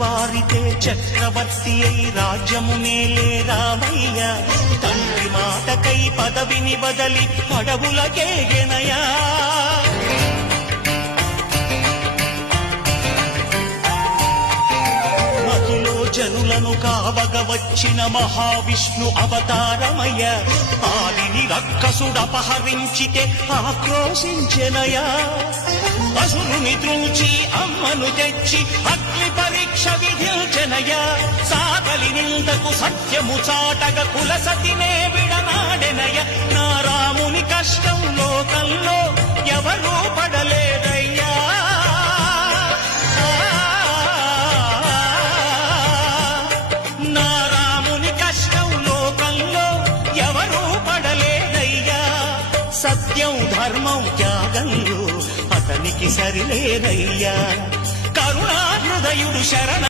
వారితే చక్రవర్తి అయి రాజ్యము నేలే రామయ్య తండ్రి మాటకై పదవిని బదలి అడవులకేగెనయా మధులో జనులను కావగ వచ్చిన మహావిష్ణు అవతారమయ్య ఆదిని రక్కసుడపహరించితే ఆక్రోశించెనయా అసురుని త్రుంచి అమ్మను తెచ్చి అగ్ని పరీక్ష విధించెనయా సాగలి నిందకు సత్యము చాటగ కులసతినే విడనాడెనయ నా రాముని కష్టం లోకంలో ఎవరూ పడలేదయ్యా నా రాముని కష్టం లోకంలో ఎవరూ పడలేదయ్యా సత్యం ధర్మం త్యాగంలో అతనికి సరిలేరయ్యా కరుణా హృదయుడు శరణ